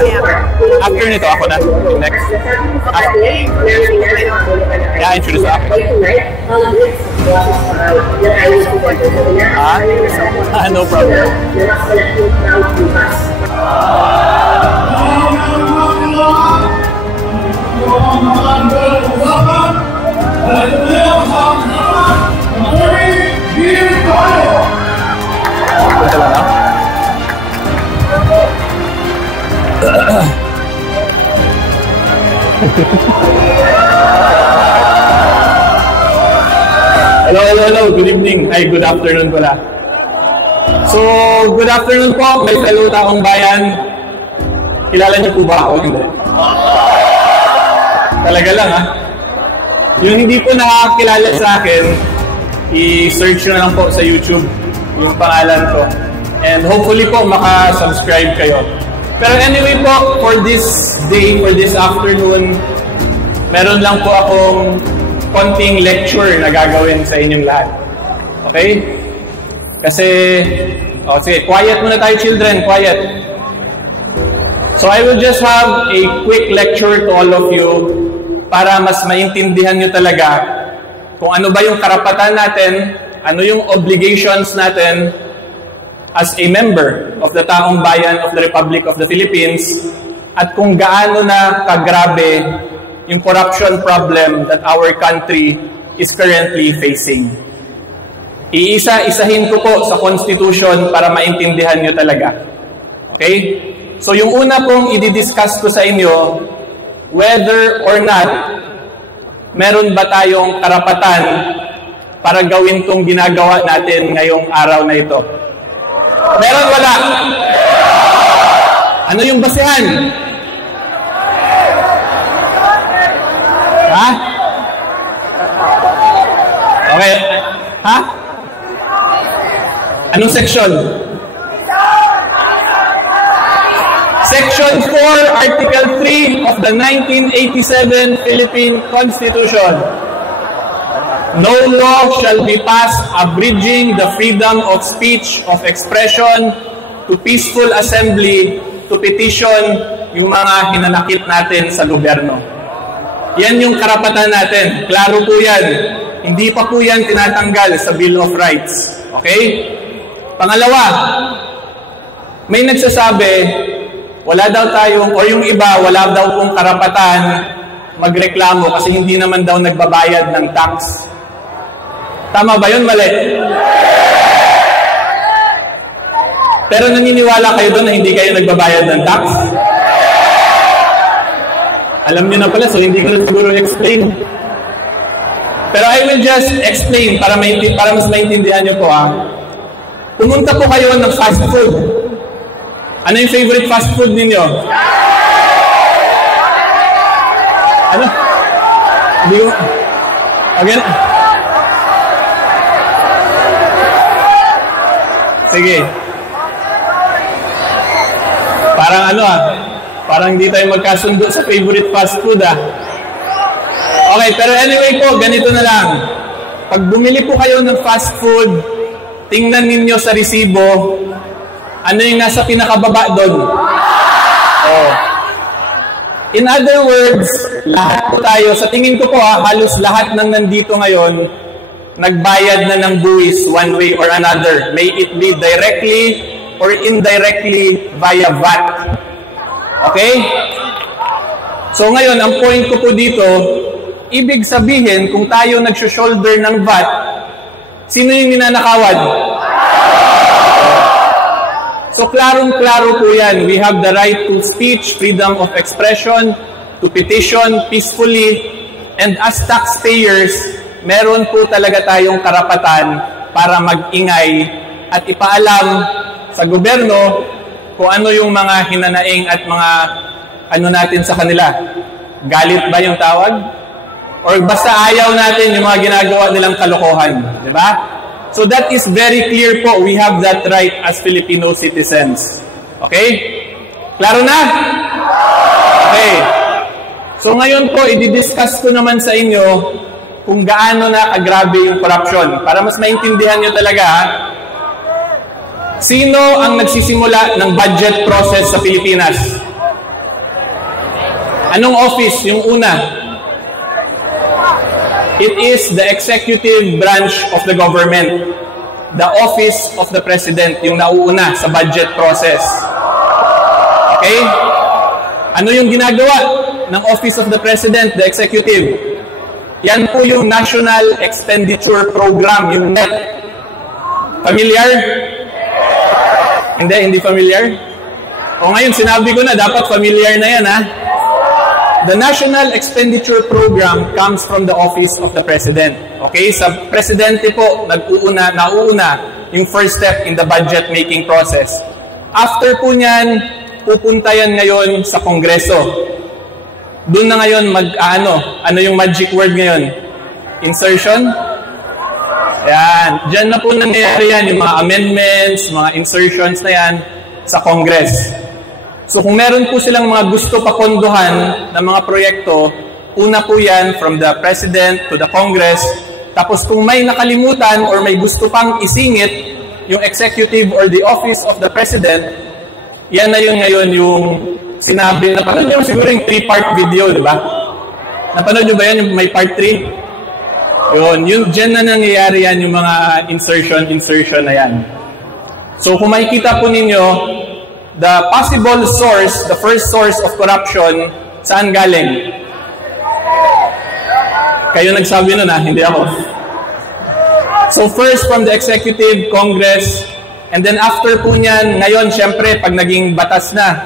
After nito, ako na. Next. Yeah, introduce ako. No problem. Hello. Good evening. Ay, good afternoon pala. So, good afternoon po. May fellow taong bayan. Kilala niyo po ba ako? Hindi. Talaga lang, ha? Yung hindi po nakakilala sa akin, i-search nyo na lang po sa YouTube yung pangalan ko. And hopefully po, maka-subscribe kayo. Pero anyway po, for this day, for this afternoon, meron lang po akong konting lecture na gagawin sa inyong lahat. Okay? Kasi, sige, quiet muna tayo children, quiet. So I will just have a quick lecture to all of you para mas maintindihan nyo talaga kung ano ba yung karapatan natin, ano yung obligations natin as a member of the Taong Bayan of the Republic of the Philippines, at kung gaano na kagrabe yung corruption problem that our country is currently facing. Iisa-isahin ko po sa Constitution para maintindihan nyo talaga. Okay? So yung una pong i-discuss ko sa inyo, whether or not meron ba tayong karapatan para gawin tong ginagawa natin ngayong araw na ito. Meron, wala? Ano yung basehan? Ha? Okay. Ha? Anong section? Section 4, Article 3 of the 1987 Philippine Constitution. No law shall be passed abridging the freedom of speech, of expression, to peaceful assembly, to petition yung mga hinanakit natin sa gobyerno. Yan yung karapatan natin. Klaro po yan. Hindi pa po yan tinatanggal sa Bill of Rights. Okay? Pangalawa, may nagsasabi, wala daw tayong, o yung iba, wala daw pong karapatan magreklamo kasi hindi naman daw nagbabayad ng tax. Tama ba yun? Mali. Pero naniniwala kayo doon na hindi kayo nagbabayad ng tax? Alam niyo na pala, so hindi ko na siguro explain. Pero I will just explain para mas maintindihan niyo po, ha. Pumunta po kayo ng fast food. Ano yung favorite fast food ninyo? Ano? Hindi ko... Again? Sige. Parang ano, parang hindi tayo magkasundo sa favorite fast food, Okay, pero anyway po, ganito na lang. Pag bumili po kayo ng fast food, tingnan ninyo sa resibo, ano yung nasa pinakababa doon? In other words, lahat po tayo, sa tingin ko po halos lahat ng nandito ngayon, nagbayad na ng buwis one way or another. May it be directly or indirectly via VAT. Okay? So ngayon, ang point ko po dito, ibig sabihin, kung tayo nag-shoulder ng VAT, sino yung ninanakawan? So, klarong-klaro po yan. We have the right to speech, freedom of expression, to petition peacefully, and as taxpayers, meron po talaga tayong karapatan para mag-ingay at ipaalam sa gobyerno kung ano yung mga hinanaing at mga ano natin sa kanila. Galit ba yung tawag? Or basta ayaw natin yung mga ginagawa nilang kalokohan. Diba? So that is very clear po. We have that right as Filipino citizens. Okay? Klaro na? Okay. So ngayon po, i-discuss ko naman sa inyo kung gaano na kagrabe yung corruption. Para mas maintindihan nyo talaga, sino ang nagsisimula ng budget process sa Pilipinas? Anong office yung una? It is the executive branch of the government. The office of the president, yung nauuna sa budget process. Okay? Ano yung ginagawa ng office of the president, the executive? Yan po yung National Expenditure Program, yung NEP. Familiar? Hindi familiar? O ngayon, sinabi ko na, dapat familiar na yan, ha? The National Expenditure Program comes from the office of the president. Okay? Sa presidente po, nauuna yung first step in the budget making process. After po niyan, pupunta yan ngayon sa Kongreso. Doon na ngayon ano yung magic word ngayon? Insertion? Yan. Diyan na po nangyayari yan, yung mga amendments, mga insertions na yan sa Congress. So kung meron po silang mga gusto papondohan na mga proyekto, una po yan from the President to the Congress. Tapos kung may nakalimutan or may gusto pang isingit yung executive or the office of the President, yan na yun ngayon yung sinabi. Napanood nyo siguro yung 3-part video, di ba? Napanood nyo ba yan yung may part 3? Yun, dyan na nangyayari yan yung mga insertion na yan. So kung makikita po ninyo, the possible source, the first source of corruption, saan galing? Kayo nagsabi nun, hindi ako. So first from the executive, Congress, and then after po niyan, ngayon, syempre, pag naging batas na,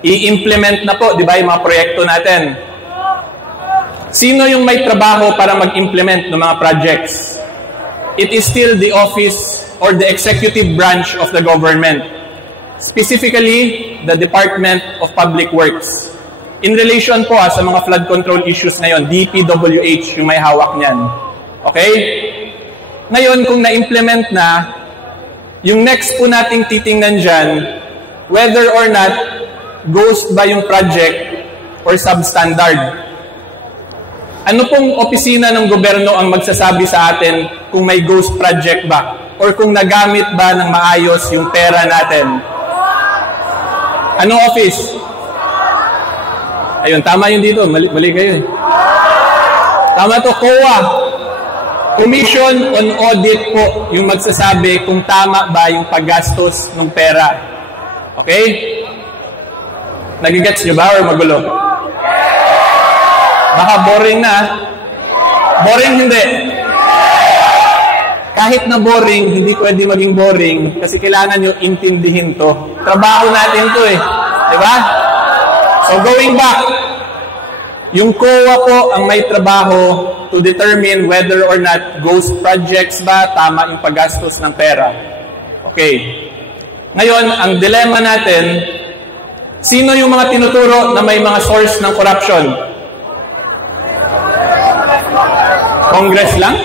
i-implement na po, di ba, yung mga proyekto natin. Sino yung may trabaho para mag-implement ng mga projects? It is still the office or the executive branch of the government. Specifically, the Department of Public Works. In relation po sa mga flood control issues ngayon, DPWH yung may hawak niyan. Okay? Ngayon, kung na-implement na, yung next po nating titingnan dyan, whether or not ghost ba yung project or substandard. Ano pong opisina ng gobyerno ang magsasabi sa atin kung may ghost project ba? Or kung nagamit ba ng maayos yung pera natin? Anong office? Ayun, tama yun dito. Mali kayo. Tama to, COA. Commission on Audit po yung magsasabi kung tama ba yung paggastos ng pera. Okay? Nagigets nyo ba or magulo? Baka boring na. Boring hindi. Kahit na boring, hindi pwede maging boring kasi kailangan nyo intindihin to. Trabaho natin to Diba? So going back, yung COA po ang may trabaho to determine whether or not ghost projects ba, tama yung paggastos ng pera. Okay. Ngayon, ang dilemma natin, sino yung mga tinuturo na may mga source ng corruption? Congress lang?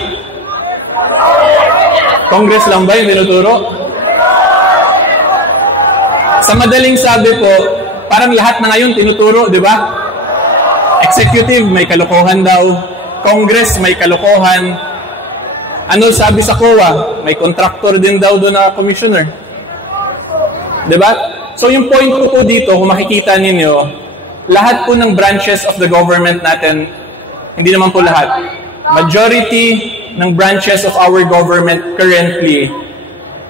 Congress lang ba yung tinuturo? Sa madaling sabi po, parang lahat na ngayon tinuturo, di ba? Executive, may kalokohan daw. Congress, may kalokohan. Ano sabi sa COA? May contractor din daw doon na commissioner. Di ba? So yung point ko po dito, kung makikita ninyo, lahat po ng branches of the government natin, hindi naman po lahat. Majority ng branches of our government currently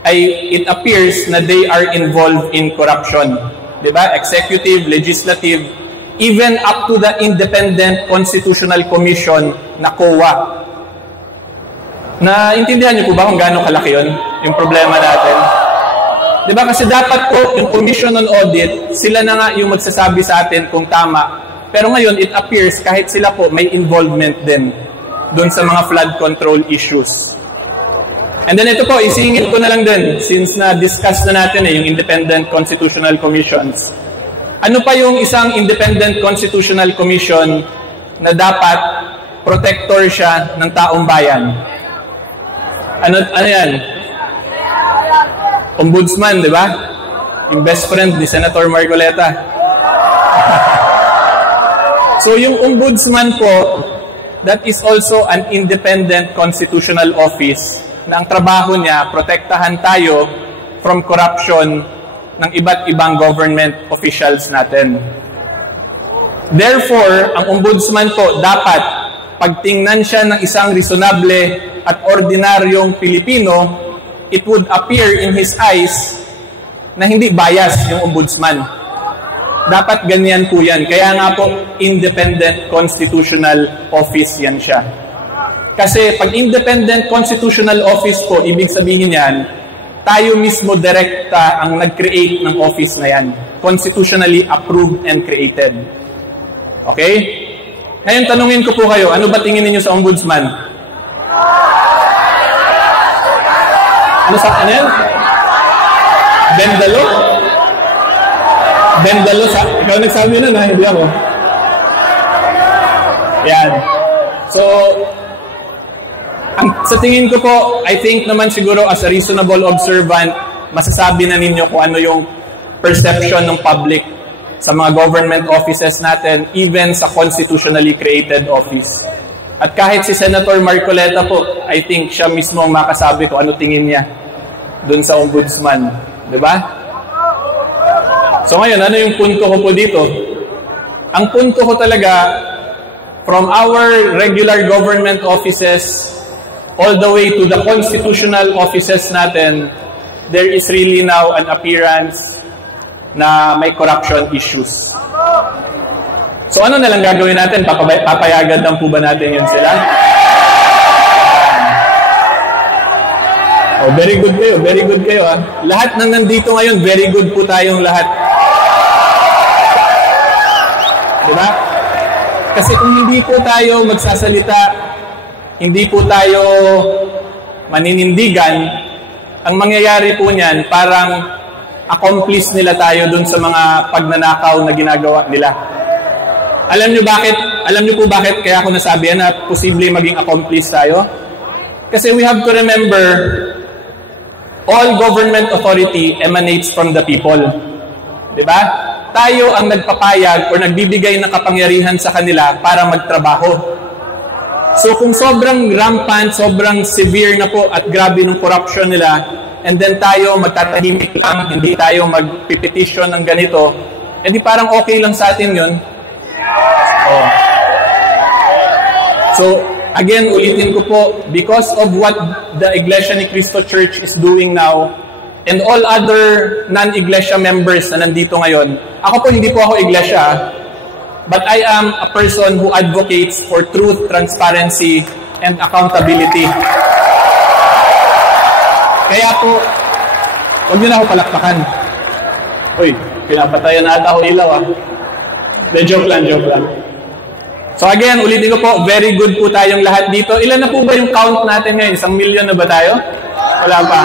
ay it appears na they are involved in corruption. Diba? Executive, legislative, even up to the Independent Constitutional Commission na COA. Naintindihan niyo po ba kung gaano kalaki yun? Yung problema natin? Diba? Kasi dapat po, yung Commission on Audit, sila na nga yung magsasabi sa atin kung tama. Pero ngayon, it appears kahit sila po may involvement din doon sa mga flood control issues. And then ito po, isingit ko na lang din since na-discuss na natin yung Independent Constitutional Commissions. Ano pa yung isang Independent Constitutional Commission na dapat protector siya ng taong bayan? Ano yan? Ombudsman, di ba? Yung best friend ni Senator Marcoleta. So yung ombudsman po, that is also an independent constitutional office na ang trabaho niya, protektahan tayo from corruption ng iba't ibang government officials natin. Therefore, ang ombudsman po dapat pagtingnan siya ng isang reasonable at ordinaryong Pilipino, it would appear in his eyes na hindi bias yung ombudsman. Dapat ganyan po yan. Kaya nga po, independent constitutional office yan siya. Kasi pag independent constitutional office po, ibig sabihin yan, tayo mismo direkta ang nag-create ng office na yan. Constitutionally approved and created. Okay? Ngayon, tanungin ko po kayo, ano ba tingin ninyo sa ombudsman? Ano yan? Bendalo? Bendalo sa... Ikaw nagsabi na na, hindi ako. Yan. So, sa tingin ko po, I think naman siguro as a reasonable observant, masasabi na ninyo kung ano yung perception ng public sa mga government offices natin, even sa constitutionally created office. At kahit si Senator Marcoleta po, I think siya mismo ang makasabi ko ano tingin niya dun sa ombudsman. Diba? So ngayon, ano yung punto ko po dito? Ang punto ko talaga, from our regular government offices, all the way to the constitutional offices natin, there is really now an appearance na may corruption issues. So ano na lang gagawin natin? Papayagan lang po ba natin yun sila? Oh, very good kayo. Very good kayo. Ha? Lahat ng nandito ngayon, very good po tayong lahat. Diba? Kasi kung hindi po tayo magsasalita, hindi po tayo maninindigan, ang mangyayari po niyan, parang accomplice nila tayo dun sa mga pagnanakaw na ginagawa nila. Alam niyo po bakit kaya ako nasabi na posible maging accomplice tayo? Kasi we have to remember, all government authority emanates from the people. Diba? Tayo ang nagpapayag o nagbibigay ng kapangyarihan sa kanila para magtrabaho. So kung sobrang rampant, sobrang severe na po at grabe ng corruption nila, and then tayo magtatahimik lang, hindi tayo magpipetition ng ganito, edi parang okay lang sa atin yun. Oh. So, again, ulitin ko po, because of what the Iglesia ni Cristo Church is doing now, and all other non-Iglesia members na nandito ngayon, ako po hindi po ako Iglesia, but I am a person who advocates for truth, transparency, and accountability. Kaya po, huwag niyo na ako palakpakan. Uy, pinapatayan na ata ako ilaw ah. Joke lang. So again, ulitin ko po, very good po tayong lahat dito. Ilan na po ba yung count natin ngayon? 1 million na ba tayo? Wala pa.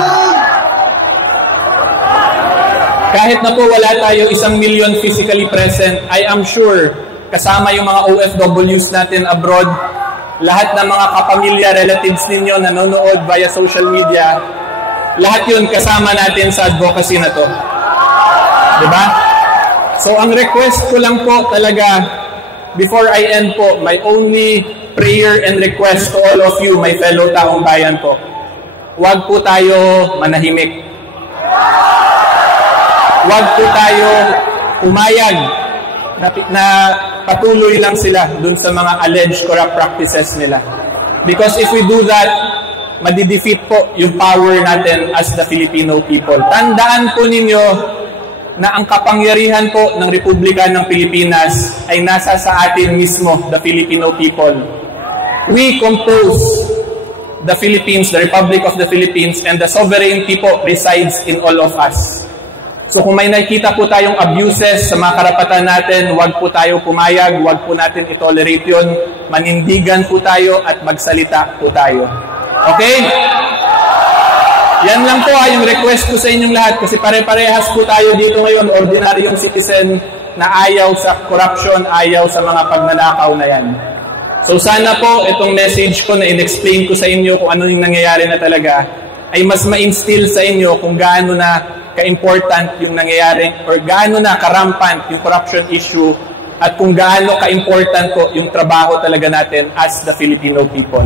Kahit na po wala tayo 1 million physically present, I am sure, kasama yung mga OFWs natin abroad, lahat ng mga kapamilya, relatives ninyo nanonood via social media, lahat yun kasama natin sa advocacy na to. Diba? So ang request ko lang po talaga, before I end po, my only prayer and request to all of you, my fellow taong bayan po, huwag po tayo manahimik. Huwag po tayo umayag na patuloy lang sila dun sa mga alleged corrupt practices nila. Because if we do that, madidefeat po yung power natin as the Filipino people. Tandaan po ninyo na ang kapangyarihan po ng Republika ng Pilipinas ay nasa sa atin mismo, the Filipino people. We compose the Philippines, the Republic of the Philippines, and the sovereignty po resides in all of us. So kung may nakikita po tayong abuses sa mga karapatan natin, huwag po tayo pumayag, huwag po natin itolerate yun, manindigan po tayo at magsalita po tayo. Okay? Yan lang po yung request ko sa inyong lahat kasi pare-parehas po tayo dito ngayon, ordinaryong citizen na ayaw sa corruption, ayaw sa mga pagnanakaw na yan. So sana po itong message ko na in-explain ko sa inyo kung ano yung nangyayari na talaga ay mas ma-instill sa inyo kung gaano na ka-important yung nangyayari or gaano na karampant yung corruption issue at kung gaano ka-important po yung trabaho talaga natin as the Filipino people.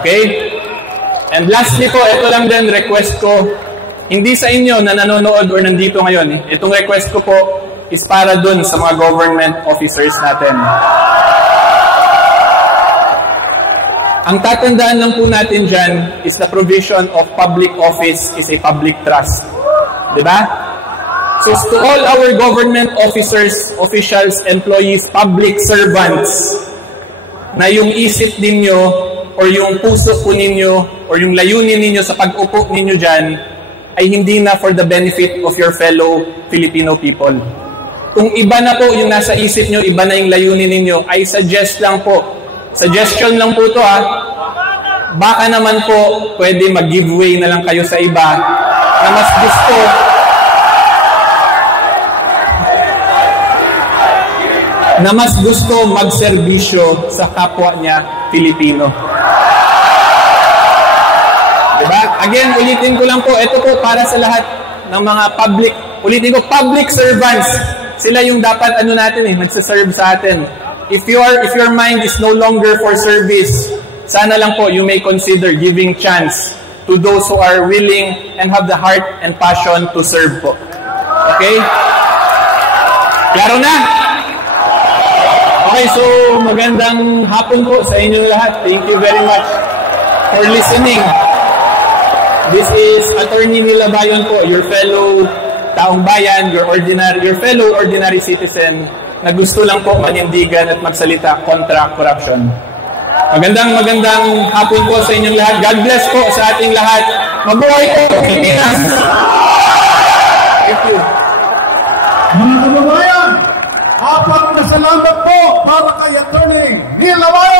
Okay? And lastly po, ito lang din request ko, hindi sa inyo na nanonood or nandito ngayon. Itong request ko po, is para dun sa mga government officers natin. Ang tatandaan lang po natin dyan is the provision of public office is a public trust. Diba? So to all our government officers, officials, employees, public servants, na yung isip ninyo or yung puso po ninyo or yung layunin ninyo sa pag-upo ninyo dyan ay hindi na for the benefit of your fellow Filipino people. Kung iba na po yung nasa isip nyo, iba na yung layunin ninyo, I suggest lang po, suggestion lang po to ha. Baka naman po pwede mag-giveaway na lang kayo sa iba na mas gusto magserbisyo sa kapwa niya Pilipino. Diba? Again, ulitin ko lang po, ito po para sa lahat ng mga public servants. Sila yung dapat nagsaserve sa atin. If your mind is no longer for service, sana lang po you may consider giving chance to those who are willing and have the heart and passion to serve po. Okay? Klaro na? Okay, so magandang hapon po sa inyo lahat. Thank you very much for listening. This is Attorney Nilabayon po, your fellow taong bayan, your fellow ordinary citizen na gusto lang po manindigan at magsalita kontra corruption. Magandang hapon po sa inyong lahat. God bless po sa ating lahat. Mabuhay po, Pilipinas! Thank you. Mga kababayan, apat na salamat po para kay Attorney Nilabayon!